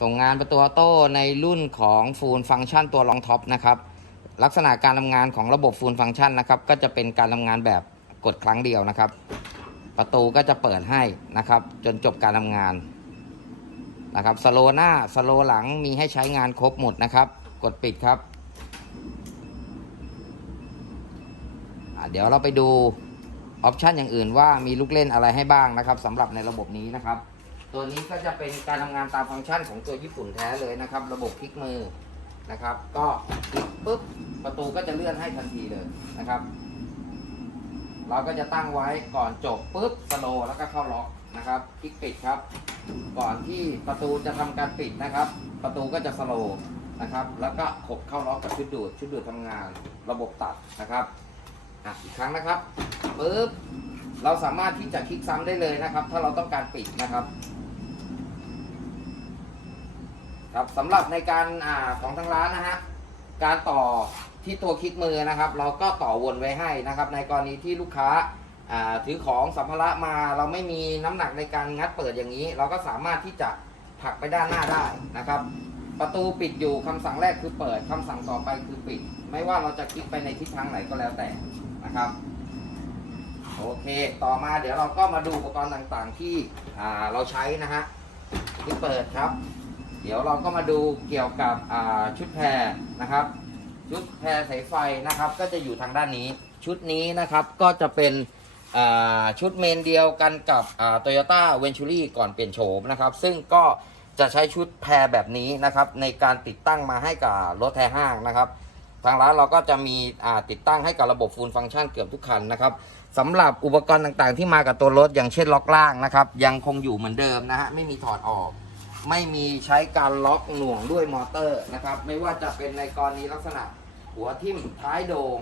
ส่งงานประตูออโต้ในรุ่นของฟูลฟังก์ชันตัวรองท็อปนะครับลักษณะการทำงานของระบบฟูลฟังก์ชันนะครับก็จะเป็นการทำงานแบบกดครั้งเดียวนะครับ ประตูก็จะเปิดให้นะครับ จนจบการทำงานนะครับสโลหน้าสโลหลังมีให้ใช้งานครบหมดนะครับ กดปิดครับเดี๋ยวเราไปดูออปชันอย่างอื่นว่ามีลูกเล่นอะไรให้บ้างนะครับสำหรับในระบบนี้นะครับ ตัวนี้ก็จะเป็นการทำงานตามฟังก์ชันของตัวญี่ปุ่นแท้เลยนะครับ ระบบคลิกมือนะครับ ก็คลิกปุ๊บประตูก็จะเลื่อนให้ทันทีเลยนะครับ เราก็จะตั้งไว้ก่อนจบปุ๊บสโลแล้วก็เข้าล็อกนะครับคลิกปิดครับ ก่อนที่ประตูจะทำการปิดนะครับ ประตูก็จะสโลนะครับ แล้วก็ขบเข้าล็อกกับชุดดูดชุดดูดทำงาน ระบบตัดนะครับอะอีกครั้งนะครับปุ๊บเราสามารถที่จะคลิกซ้ำได้เลยนะครับ ถ้าเราต้องการปิดนะครับ ครับสำหรับในการอ่าของทางร้านนะฮะการต่อที่ตัวคลิกมือนะครับ เราก็ต่อวนไว้ให้นะครับ ในกรณีที่ลูกค้าอ่าถือของสัมภาระมาเราไม่มีน้ำหนักในการงัดเปิดอย่างนี้ เราก็สามารถที่จะผลักไปด้านหน้าได้นะครับ ประตูปิดอยู่คำสั่งแรกคือเปิดคำสั่งต่อไปคือปิด ไม่ว่าเราจะคลิกไปในทิศทางไหนก็แล้วแต่นะครับ โอเค ต่อมาเดี๋ยวเราก็มาดูอุปกรณ์ต่างๆที่อ่าเราใช้นะฮะที่เปิดครับ เดี๋ยวเราก็มาดูเกี่ยวกับชุดแพรนะครับ ชุดแพรสายไฟนะครับ ก็จะอยู่ทางด้านนี้ ชุดนี้นะครับก็จะเป็นชุดเมนเดียวกันกับโตโยต้าเวนชูรี่ก่อนเปลี่ยนโฉมนะครับ ซึ่งก็จะใช้ชุดแพรแบบนี้นะครับในการติดตั้งมาให้กับรถแทห้างนะครับทางร้านเราก็จะมีติดตั้งให้กับระบบฟูลฟังก์ชันเกือบทุกคันนะครับสำหรับอุปกรณ์ต่างๆ ที่มากับตัวรถอย่างเช่นล็อกล่างนะครับยังคงอยู่เหมือนเดิมนะฮะไม่มีถอดออก ไม่มีใช้การล็อกหน่วงด้วยมอเตอร์นะครับ ไม่ว่าจะเป็นในกรณีลักษณะ หัวทิ่มท้ายโดง่ง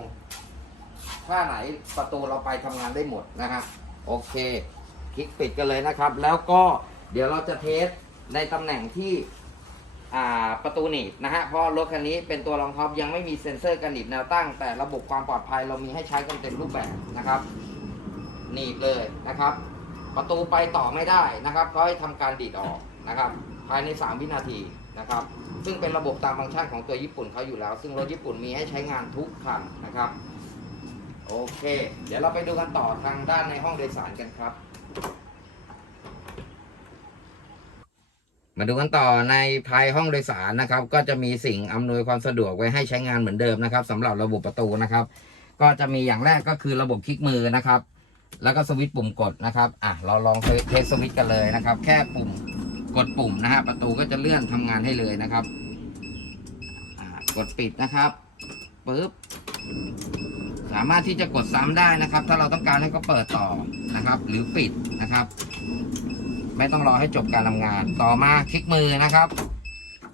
ถ้าไหนประตูเราไปทำงานได้หมดนะฮะโอเค คลิกปิดกันเลยนะครับ แล้วก็เดี๋ยวเราจะเทสในตำแหน่งที่ประตูหนีบนะฮะ เพราะรถคันนี้เป็นตัวรองท็อปยังไม่มีเซ็นเซอร์กันหนีบแนวตั้ง แต่ระบบความปลอดภัยเรามีให้ใช้กันเต็มรูปแบบนะครับ หนีบเลยนะครับ ประตูไปต่อไม่ได้นะครับเขาให้ทำการดีดออกนะครับ ภายใน 3 วินาทีนะครับ ซึ่งเป็นระบบตามฟังก์ชันของตัวญี่ปุ่นเขาอยู่แล้ว ซึ่งรถญี่ปุ่นมีให้ใช้งานทุกคันนะครับ โอเค เดี๋ยวเราไปดูกันต่อทางด้านในห้องโดยสารกันครับ มาดูกันต่อในภายห้องโดยสารนะครับ ก็จะมีสิ่งอำนวยความสะดวกไว้ให้ใช้งานเหมือนเดิมนะครับสำหรับระบบประตูนะครับ ก็จะมีอย่างแรกก็คือระบบคลิกมือนะครับ แล้วก็สวิตช์ปุ่มกดนะครับอะเราลองเทสสวิตช์กันเลยนะครับ แค่ปุ่ม กดปุ่มนะฮะประตูก็จะเลื่อนทำงานให้เลยนะครับกดปิดนะครับปึ๊บสามารถที่จะกดซ้ำได้นะครับ ถ้าเราต้องการให้เขาเปิดต่อนะครับ หรือปิดนะครับ ไม่ต้องรอให้จบการทำงาน ต่อมาคลิกมือนะครับ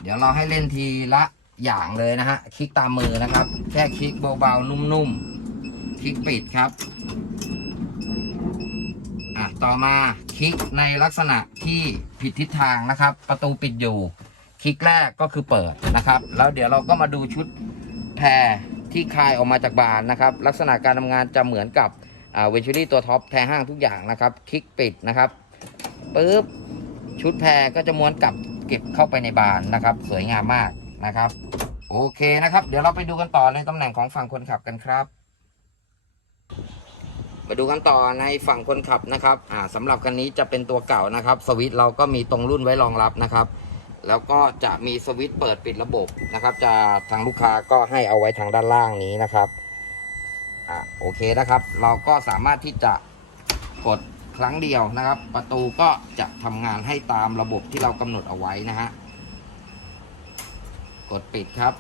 เดี๋ยวเราให้เล่นทีละอย่างเลยนะฮะคลิกตามมือนะครับ แค่คลิกเบาๆนุ่มๆคลิกปิดครับ ต่อมาคลิกในลักษณะที่ผิดทิศทางนะครับ ประตูปิดอยู่ คลิกแรกก็คือเปิดนะครับ แล้วเดี๋ยวเราก็มาดูชุดแพรที่คลายออกมาจากบานนะครับ ลักษณะการทำงานจะเหมือนกับเวนชูรี่ตัวท็อปแพรห้างทุกอย่างนะครับ คลิกปิดนะครับปุ๊บชุดแพรก็จะม้วนกลับเก็บเข้าไปในบานนะครับ สวยงามมากนะครับ โอเคนะครับ เดี๋ยวเราไปดูกันต่อในตำแหน่งของฝั่งคนขับกันครับ มาดูกันต่อในฝั่งคนขับนะครับอ่าสำหรับคันนี้จะเป็นตัวเก่านะครับ สวิตช์เราก็มีตรงรุ่นไว้รองรับนะครับ แล้วก็จะมีสวิตช์เปิดปิดระบบนะครับ จะทางลูกค้าก็ให้เอาไว้ทางด้านล่างนี้นะครับอ่าโอเคนะครับ เราก็สามารถที่จะกดครั้งเดียวนะครับ ประตูก็จะทำงานให้ตามระบบที่เรากำหนดเอาไว้นะฮะกดปิดครับ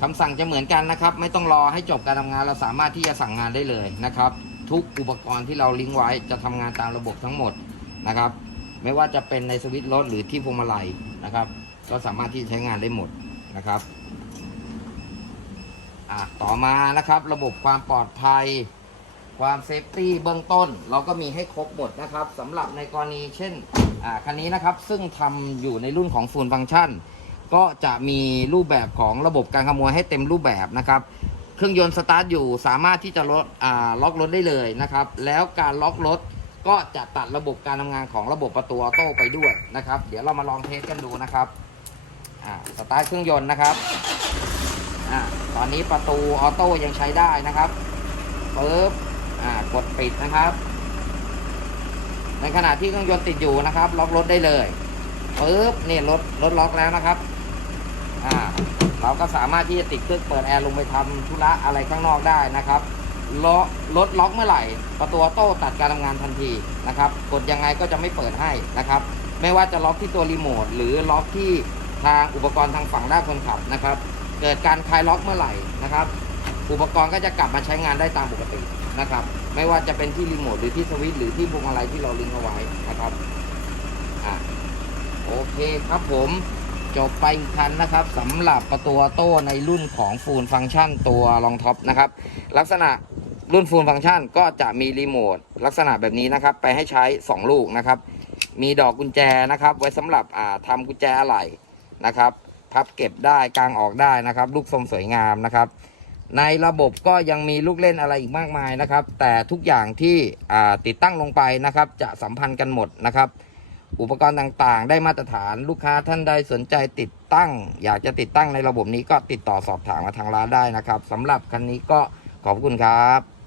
คำสั่งจะเหมือนกันนะครับ ไม่ต้องรอให้จบการทำงานเราสามารถที่จะสั่งงานได้เลยนะครับ ทุกอุปกรณ์ที่เราลิงก์ไว้จะทำงานตามระบบทั้งหมดนะครับ ไม่ว่าจะเป็นในสวิตช์รถหรือที่พวงมาลัยนะครับ ก็สามารถที่จะใช้งานได้หมดนะครับอะต่อมานะครับ ระบบความปลอดภัย ความเซฟตี้เบื้องต้น เราก็มีให้ครบหมดนะครับสำหรับในกรณีเช่นอ่าคันนี้นะครับ ซึ่งทำอยู่ในรุ่นของฟูลฟังก์ชัน ก็จะมีรูปแบบของระบบการขโมยให้เต็มรูปแบบนะครับ เครื่องยนต์สตาร์ทอยู่สามารถที่จะลดล็อกรถได้เลยนะครับ แล้วการล็อกรถก็จะตัดระบบการทำงานของระบบประตูออโต้ไปด้วยนะครับ เดี๋ยวเรามาลองเทสกันดูนะครับสตาร์ทเครื่องยนต์นะครับอตอนนี้ประตูออโต้ยังใช้ได้นะครับปึ๊บกดปิดนะครับ ในขณะที่เครื่องยนต์ติดอยู่นะครับ ล็อกรถได้เลยปึ๊บนี่รถรถล็อกแล้วนะครับ อ่าเราก็สามารถที่จะติดเครื่องเปิดแอร์ลงไปทำธุระอะไรข้างนอกได้นะครับล็อกรถล็อกเมื่อไหร่ ประตูโต้ตัดการทำงานทันทีนะครับกดยังไงก็จะไม่เปิดให้นะครับ ไม่ว่าจะล็อกที่ตัวรีโมทหรือล็อกที่ทางอุปกรณ์ทางฝั่งด้านคนขับนะครับ เกิดการคลายล็อกเมื่อไหร่นะครับ อุปกรณ์ก็จะกลับมาใช้งานได้ตามปกตินะครับ ไม่ว่าจะเป็นที่รีโมทหรือที่สวิตช์หรือที่พวงมาลัยที่เราลิงก์เอาไว้นะครับอะโอเคครับผม จบไปอีกคันนะครับสำหรับประตูโต้ในรุ่นของฟูลฟังก์ชันตัวรองท็อปนะครับลักษณะรุ่นฟูลฟังก์ชันก็จะมีรีโมทลักษณะแบบนี้นะครับ ไปให้ใช้ 2 ลูกนะครับ มีดอกกุญแจนะครับ ไว้สำหรับอ่าทำกุญแจอะไหล่นะครับ พับเก็บได้กางออกได้นะครับ ลูกทรงสวยงามนะครับ ในระบบก็ยังมีลูกเล่นอะไรอีกมากมายนะครับ แต่ทุกอย่างที่ติดตั้งลงไปนะครับ จะสัมพันธ์กันหมดนะครับ อุปกรณ์ต่างๆ ได้มาตรฐานลูกค้าท่านใดสนใจติดตั้ง อยากจะติดตั้งในระบบนี้ก็ติดต่อสอบถามมาทางร้านได้นะครับสำหรับคันนี้ก็ขอบคุณครับ